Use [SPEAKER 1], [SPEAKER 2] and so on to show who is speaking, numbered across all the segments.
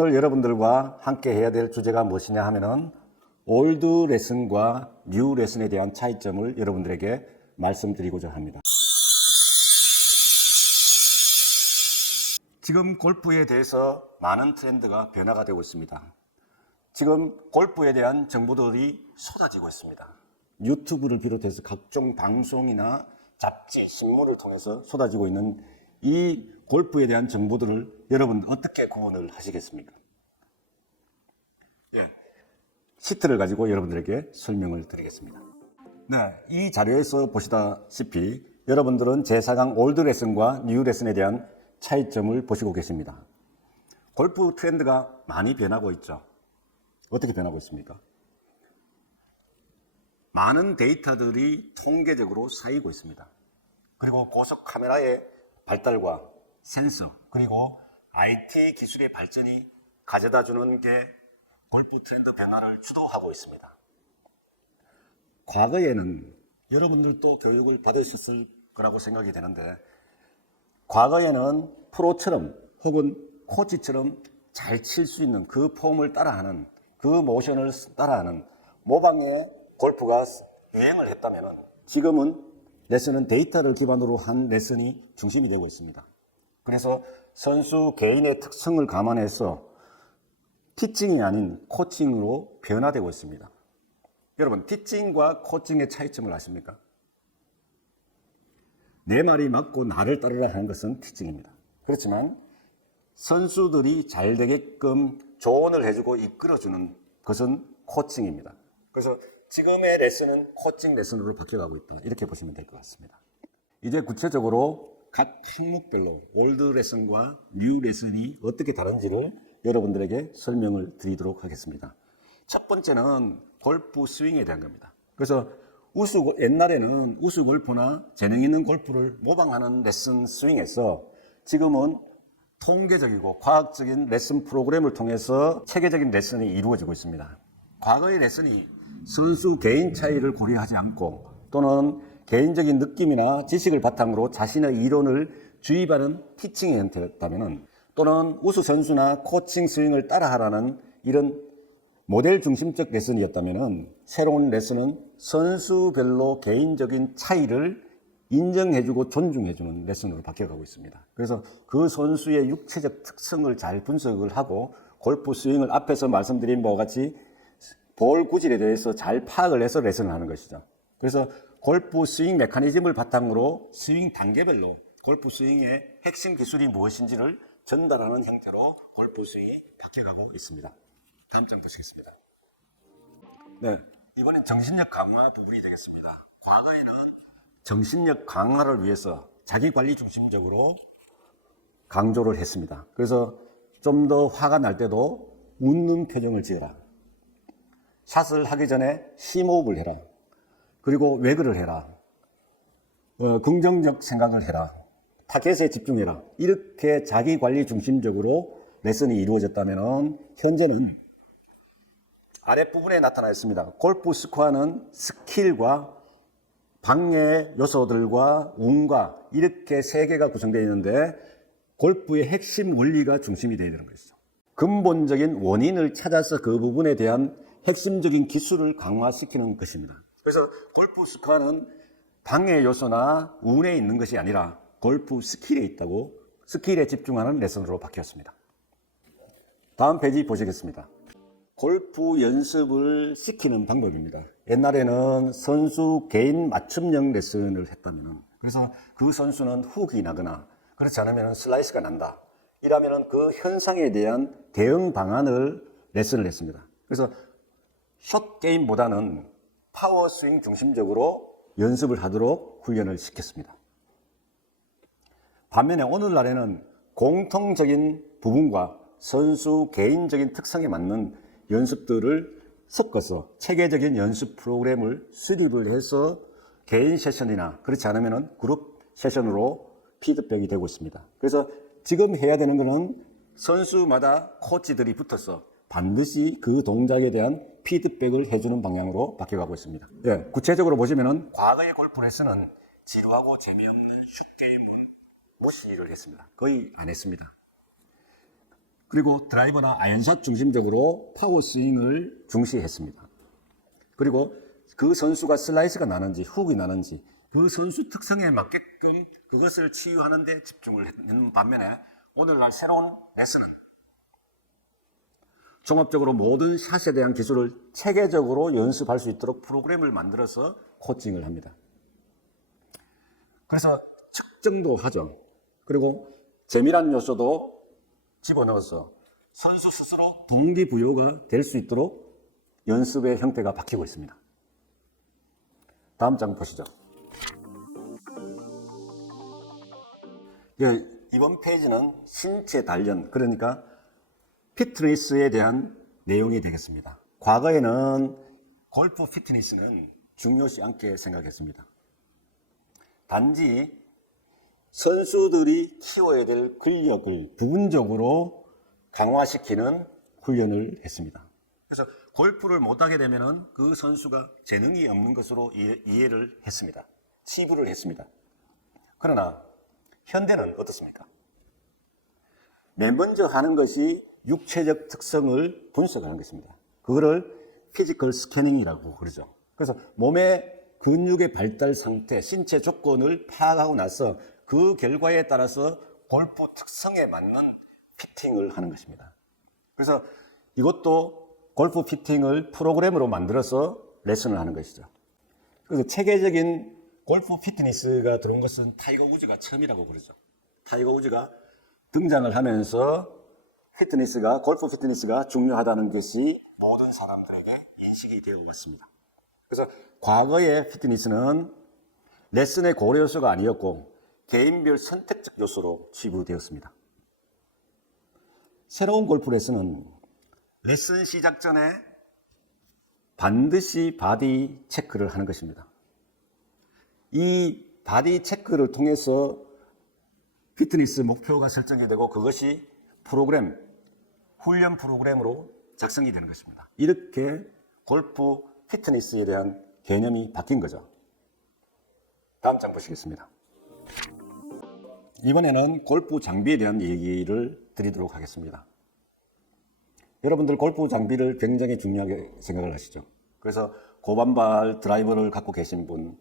[SPEAKER 1] 오늘 여러분들과 함께 해야 될 주제가 무엇이냐 하면은 올드 레슨과 뉴 레슨에 대한 차이점을 여러분들에게 말씀드리고자 합니다. 지금 골프에 대해서 많은 트렌드가 변화가 되고 있습니다. 지금 골프에 대한 정보들이 쏟아지고 있습니다. 유튜브를 비롯해서 각종 방송이나 잡지, 신문을 통해서 쏟아지고 있는 이 골프에 대한 정보들을 여러분 어떻게 구분을 하시겠습니까? 예. 시트를 가지고 여러분들에게 설명을 드리겠습니다. 네, 이 자료에서 보시다시피 여러분들은 제4강 올드 레슨과 뉴 레슨에 대한 차이점을 보시고 계십니다. 골프 트렌드가 많이 변하고 있죠. 어떻게 변하고 있습니까? 많은 데이터들이 통계적으로 쌓이고 있습니다. 그리고 고속 카메라의 발달과 센서, 그리고 IT 기술의 발전이 가져다 주는 게 골프 트렌드 변화를 주도하고 있습니다. 과거에는 여러분들도 교육을 받으셨을 거라고 생각이 되는데, 과거에는 프로처럼 혹은 코치처럼 잘 칠 수 있는 그 폼을 따라하는 그 모션을 따라하는 모방의 골프가 유행을 했다면 지금은 레슨은 데이터를 기반으로 한 레슨이 중심이 되고 있습니다. 그래서 선수 개인의 특성을 감안해서 티칭이 아닌 코칭으로 변화되고 있습니다. 여러분, 티칭과 코칭의 차이점을 아십니까? 내 말이 맞고 나를 따르라 하는 것은 티칭입니다. 그렇지만 선수들이 잘 되게끔 조언을 해주고 이끌어주는 것은 코칭입니다. 그래서 지금의 레슨은 코칭 레슨으로 바뀌어가고 있다. 이렇게 보시면 될 것 같습니다. 이제 구체적으로 각 항목별로 올드 레슨과 뉴 레슨이 어떻게 다른지를 여러분들에게 설명을 드리도록 하겠습니다. 첫 번째는 골프 스윙에 대한 겁니다. 그래서 우수 옛날에는 우수 골프나 재능 있는 골프를 모방하는 레슨 스윙에서 지금은 통계적이고 과학적인 레슨 프로그램을 통해서 체계적인 레슨이 이루어지고 있습니다. 과거의 레슨이 선수 개인 차이를 고려하지 않고 또는 개인적인 느낌이나 지식을 바탕으로 자신의 이론을 주입하는 티칭의 형태였다면 또는 우수 선수나 코칭 스윙을 따라하라는 이런 모델 중심적 레슨이었다면 새로운 레슨은 선수별로 개인적인 차이를 인정해주고 존중해주는 레슨으로 바뀌어가고 있습니다. 그래서 그 선수의 육체적 특성을 잘 분석을 하고 골프 스윙을 앞에서 말씀드린 바와 같이 볼 구질에 대해서 잘 파악을 해서 레슨을 하는 것이죠. 그래서 골프 스윙 메커니즘을 바탕으로 스윙 단계별로 골프 스윙의 핵심 기술이 무엇인지를 전달하는 형태로 골프 스윙이 바뀌어가고 있습니다. 다음 장 보시겠습니다. 네, 이번엔 정신력 강화 부분이 되겠습니다. 과거에는 정신력 강화를 위해서 자기 관리 중심적으로 강조를 했습니다. 그래서 좀 더 화가 날 때도 웃는 표정을 지어라. 샷을 하기 전에 심호흡을 해라. 그리고 외그를 해라. 어, 긍정적 생각을 해라. 타겟에 집중해라. 이렇게 자기 관리 중심적으로 레슨이 이루어졌다면 현재는 아랫부분에 나타나 있습니다. 골프 스코어는 스킬과 방해 요소들과 운과 이렇게 세 개가 구성되어 있는데 골프의 핵심 원리가 중심이 되어야 되는 것이죠. 근본적인 원인을 찾아서 그 부분에 대한 핵심적인 기술을 강화시키는 것입니다. 그래서 골프 스코어는 방해 요소나 운에 있는 것이 아니라 골프 스킬에 있다고 스킬에 집중하는 레슨으로 바뀌었습니다. 다음 페이지 보시겠습니다. 골프 연습을 시키는 방법입니다. 옛날에는 선수 개인 맞춤형 레슨을 했다면, 그래서 그 선수는 훅이 나거나, 그렇지 않으면 슬라이스가 난다. 이라면 그 현상에 대한 대응 방안을 레슨을 했습니다. 그래서 숏 게임보다는 파워 스윙 중심적으로 연습을 하도록 훈련을 시켰습니다. 반면에 오늘날에는 공통적인 부분과 선수 개인적인 특성에 맞는 연습들을 섞어서 체계적인 연습 프로그램을 수립을 해서 개인 세션이나 그렇지 않으면 그룹 세션으로 피드백이 되고 있습니다. 그래서 지금 해야 되는 것은 선수마다 코치들이 붙어서 반드시 그 동작에 대한 피드백을 해주는 방향으로 바뀌어가고 있습니다. 예, 구체적으로 보시면은 과거의 골프 레슨은 지루하고 재미없는 슛게임은 무시를 했습니다. 거의 안 했습니다. 그리고 드라이버나 아이언샷 중심적으로 파워 스윙을 중시했습니다. 그리고 그 선수가 슬라이스가 나는지 훅이 나는지 그 선수 특성에 맞게끔 그것을 치유하는 데 집중을 했는 반면에 오늘날 새로운 레슨은 종합적으로 모든 샷에 대한 기술을 체계적으로 연습할 수 있도록 프로그램을 만들어서 코칭을 합니다. 그래서 측정도 하죠. 그리고 재미란 요소도 집어넣어서 선수 스스로 동기부여가 될 수 있도록 연습의 형태가 바뀌고 있습니다. 다음 장 보시죠. 예, 이번 페이지는 신체 단련, 그러니까 피트니스에 대한 내용이 되겠습니다. 과거에는 골프 피트니스는 중요시 않게 생각했습니다. 단지 선수들이 키워야 될 근력을 부분적으로 강화시키는 훈련을 했습니다. 그래서 골프를 못하게 되면 그 선수가 재능이 없는 것으로 이해, 이해를 했습니다. 치부를 했습니다. 그러나 현대는 어떻습니까? 맨 먼저 하는 것이 육체적 특성을 분석하는 것입니다. 그거를 피지컬 스캐닝이라고 그러죠. 그래서 몸의 근육의 발달 상태, 신체 조건을 파악하고 나서 그 결과에 따라서 골프 특성에 맞는 피팅을 하는 것입니다. 그래서 이것도 골프 피팅을 프로그램으로 만들어서 레슨을 하는 것이죠. 그래서 체계적인 골프 피트니스가 들어온 것은 타이거 우즈가 처음이라고 그러죠. 타이거 우즈가 등장을 하면서 피트니스가 골프 피트니스가 중요하다는 것이 모든 사람들에게 인식이 되어 왔습니다. 그래서 과거의 피트니스는 레슨의 고려 요소가 아니었고 개인별 선택적 요소로 치부되었습니다. 새로운 골프 레슨은 레슨 시작 전에 반드시 바디 체크를 하는 것입니다. 이 바디 체크를 통해서 피트니스 목표가 설정이 되고 그것이 프로그램, 훈련 프로그램으로 작성이 되는 것입니다. 이렇게 골프 피트니스에 대한 개념이 바뀐 거죠. 다음 장 보시겠습니다. 이번에는 골프 장비에 대한 얘기를 드리도록 하겠습니다. 여러분들 골프 장비를 굉장히 중요하게 생각을 하시죠. 그래서 고반발 드라이버를 갖고 계신 분,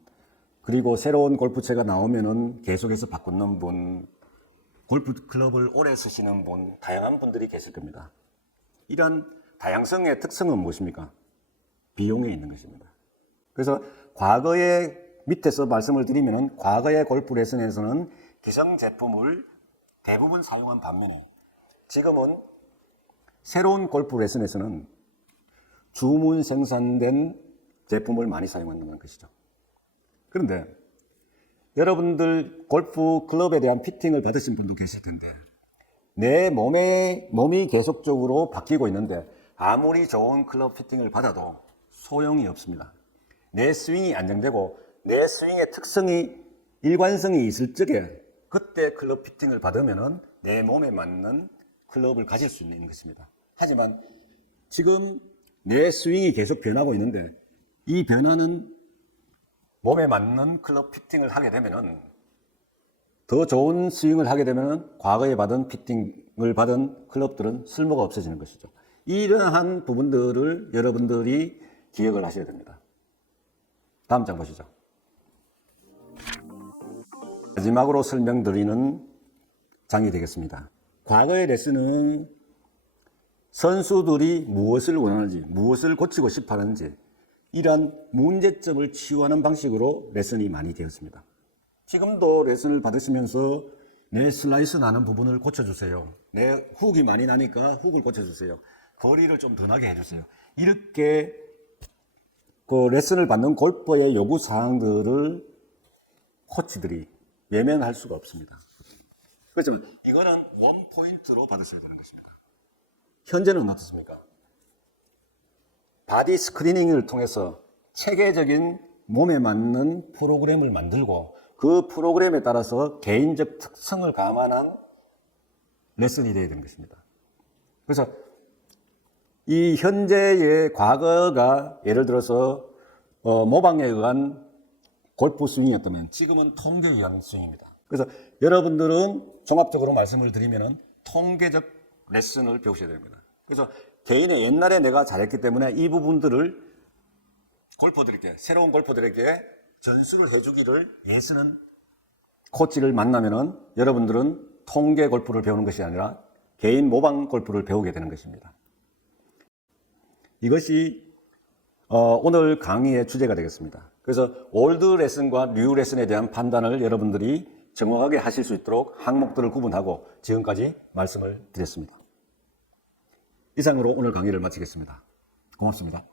[SPEAKER 1] 그리고 새로운 골프채가 나오면은 계속해서 바꾸는 분, 골프 클럽을 오래 쓰시는 분, 다양한 분들이 계실 겁니다. 이런 다양성의 특성은 무엇입니까? 비용에 있는 것입니다. 그래서 과거의 밑에서 말씀을 드리면은 과거의 골프 레슨에서는 기성 제품을 대부분 사용한 반면에 지금은 새로운 골프 레슨에서는 주문 생산된 제품을 많이 사용한다는 것이죠. 그런데 여러분들 골프 클럽에 대한 피팅을 받으신 분도 계실 텐데 내 몸에 몸이 계속적으로 바뀌고 있는데 아무리 좋은 클럽 피팅을 받아도 소용이 없습니다. 내 스윙이 안정되고 내 스윙의 특성이 일관성이 있을 적에 그때 클럽 피팅을 받으면은 내 몸에 맞는 클럽을 가질 수 있는 것입니다. 하지만 지금 내 스윙이 계속 변하고 있는데 이 변화는 몸에 맞는 클럽 피팅을 하게 되면은 더 좋은 스윙을 하게 되면은 과거에 받은 피팅을 받은 클럽들은 쓸모가 없어지는 것이죠. 이러한 부분들을 여러분들이 기억을 하셔야 됩니다. 다음 장 보시죠. 마지막으로 설명드리는 장이 되겠습니다. 과거의 레슨은 선수들이 무엇을 원하는지, 무엇을 고치고 싶어 하는지, 이러한 문제점을 치유하는 방식으로 레슨이 많이 되었습니다. 지금도 레슨을 받으시면서 내 슬라이스 나는 부분을 고쳐주세요. 내 훅이 많이 나니까 훅을 고쳐주세요. 거리를 좀 더 나게 해주세요. 이렇게 그 레슨을 받는 골퍼의 요구 사항들을 코치들이 예면할 수가 없습니다. 그렇지만 이거는 원 포인트로 받으셔야 되는 것입니다. 현재는 어떻습니까? 바디 스크리닝을 통해서 체계적인 몸에 맞는 프로그램을 만들고 그 프로그램에 따라서 개인적 특성을 감안한 레슨이 되어야 되는 것입니다. 그래서 이 현재의 과거가 예를 들어서 어, 모방에 의한 골프 스윙이었다면 지금은 통계에 의한 스윙입니다. 그래서 여러분들은 종합적으로 말씀을 드리면은 통계적 레슨을 배우셔야 됩니다. 그래서 개인의 옛날에 내가 잘했기 때문에 이 부분들을 골퍼들에게, 새로운 골퍼들에게 전수를 해주기를 위해서는 코치를 만나면은 여러분들은 통계 골프를 배우는 것이 아니라 개인 모방 골프를 배우게 되는 것입니다. 이것이 어, 오늘 강의의 주제가 되겠습니다. 그래서 올드 레슨과 뉴 레슨에 대한 판단을 여러분들이 정확하게 하실 수 있도록 항목들을 구분하고 지금까지 말씀을 드렸습니다. 이상으로 오늘 강의를 마치겠습니다. 고맙습니다.